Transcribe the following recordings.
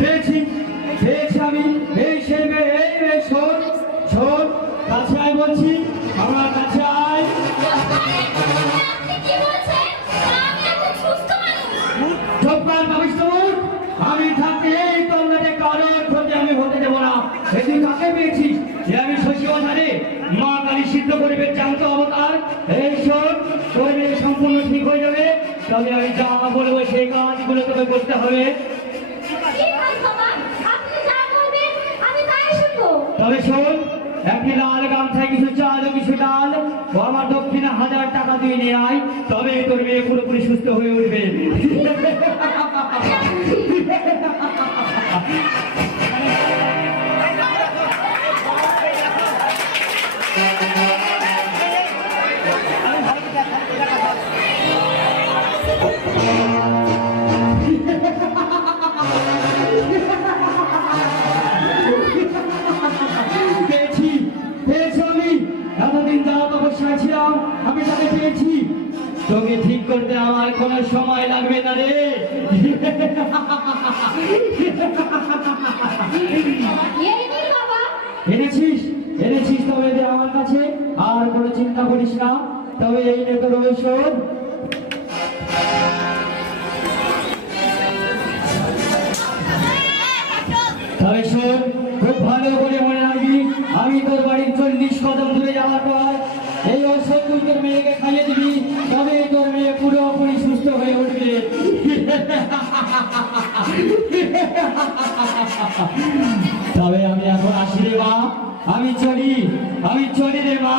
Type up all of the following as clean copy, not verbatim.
পেয়েছি পেয়েছি আমি এই সেই মেয়ে এই মেয়ে শোন শোন কাছে আয় বলছি আমার কাছে আয় আমি থাকতে এই তল্লাটে কারোর ক্ষতি আমি হতে দেবো না। সেদিন কাকে পেয়েছিস যে আমি শশী বাজারে মা কালী সিদ্ধ করিবে জানত অবতার। এই শোন তোর মেয়ে সম্পূর্ণ ঠিক হয়ে যাবে, তবে আমি যা বলবো সেই কাজগুলো তোকে করতে হবে। তবে শোন একটি লাল গামছায় কিছু চাল ও কিছু ডাল ও আমার দক্ষিণে 1000 টাকা দিয়ে নিয়ে আয়, তবে তোর মেয়ে পুরোপুরি সুস্থ হয়ে উঠবে। আমি তাকে পেয়েছি, তোকে ঠিক করতে আমার কোনো সময় লাগবে না রে। এনেছিস এনেছিস তবে দে আমার কাছে, আর কোনো চিন্তা করিস না। তবে এই নে তোর ঔষধ। তবে শোন খুব ভালো করে মনে রাখবি, আমি তোর বাড়ির 40 কদম দূরে যাওয়ার পর এই ঔষধ তুই তোর মেয়েকে খাইয়ে দিবি, তবে তোর মেয়ে পুরোপুরি সুস্থ হয়ে উঠবে। তবে আমি এখন আসি রে মা, আমি চলি রে মা।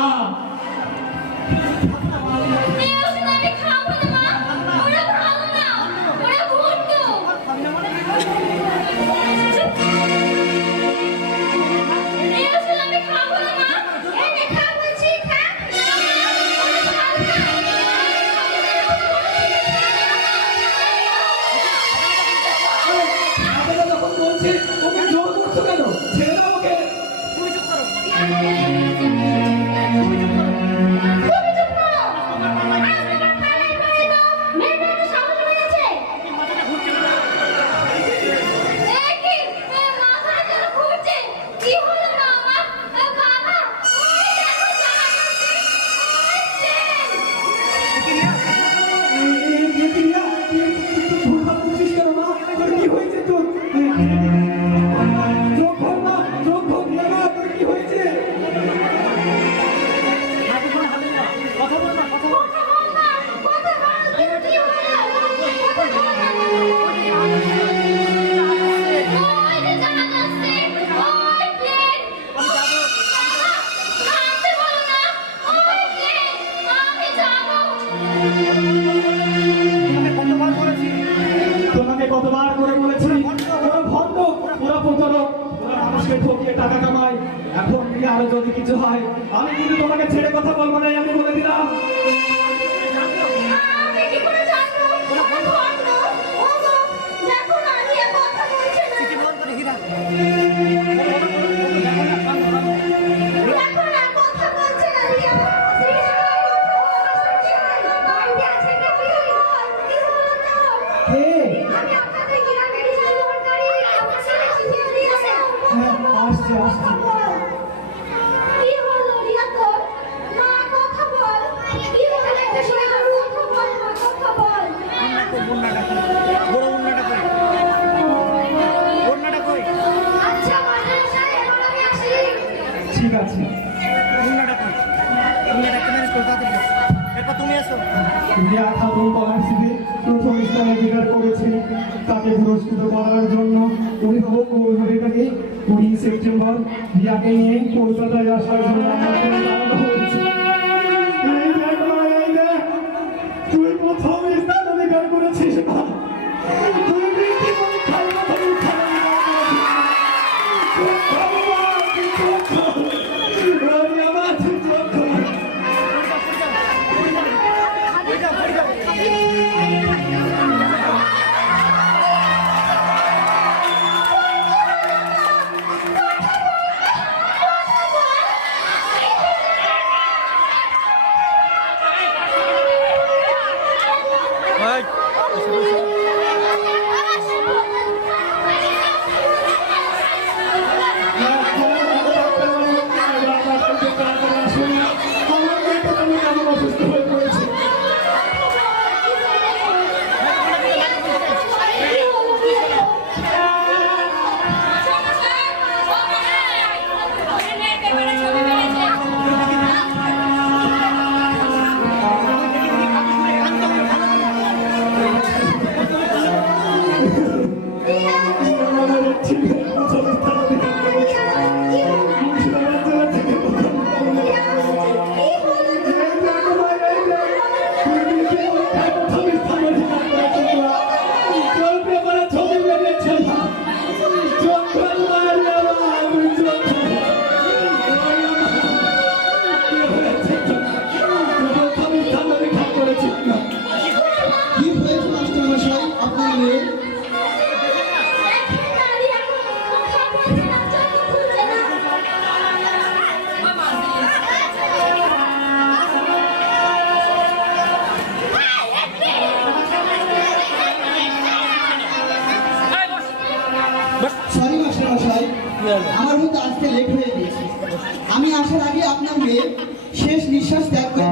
কতবার করে বলেছি ওরা ভণ্ড, ওরা প্রতারক, ওরা মানুষকে ঠকিয়ে টাকা কামায়। এখন থেকে আরো যদি কিছু হয় আমি কিন্তু তোমাকে ছেড়ে কথা বলবো না, আমি বলে দিলাম। ঠিক আছে প্রথম স্থানে অধিকার করেছে, তাকে পুরস্কৃত করার জন্য অভিভাবক ও অভিভাবিকাকে 20 সেপ্টেম্বর রিয়াকে নিয়ে কলকাতায় আসার জন্য তুই প্রথম স্থান অধিকার করেছিস। কি হয়েছে মাস্টারমশাই আপনার মেয়ে? সরি মাস্টারমশাই, আমার হয়তো আসতে লেট হয়ে গিয়েছে। আমি আসার আগে আপনার মেয়ে শেষ নিঃশ্বাস ত্যাগ করে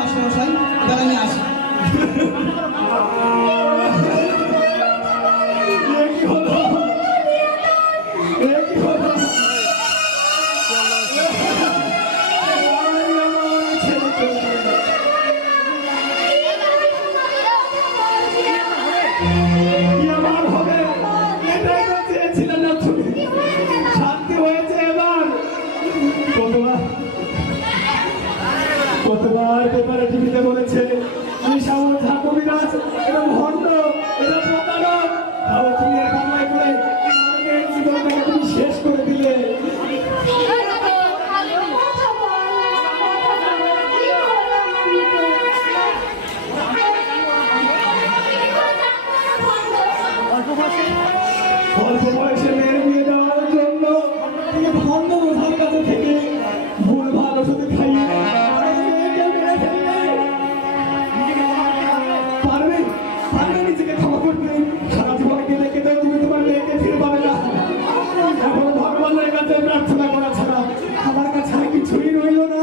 মাস্টারমশাই, এবার আমি আসি। কতবার পেপারে টিভিতে বলেছে নিশামর ঠাকুরবিরাজ এরা ভণ্ড, এরা প্রতারক। তাও তুমি এর কামাই করে আমাদের জীবনটাকে তুমি শেষ করে দিলে। অল্প বয়সে মেয়ের বিয়ে দেওয়ার জন্য তুমি ভণ্ড বোঝার কাছে থেকে ভুল ভাল ওষুধ খাইয়ে নিজেকে ক্ষমা করতে। সারা জীবন কেঁদে কেঁদে তুমি তোমার মেয়েকে ফিরে পাবে না। এখন ভগবানের কাছে প্রার্থনা করা ছাড়া আমার কাছে কিছুই রইল না।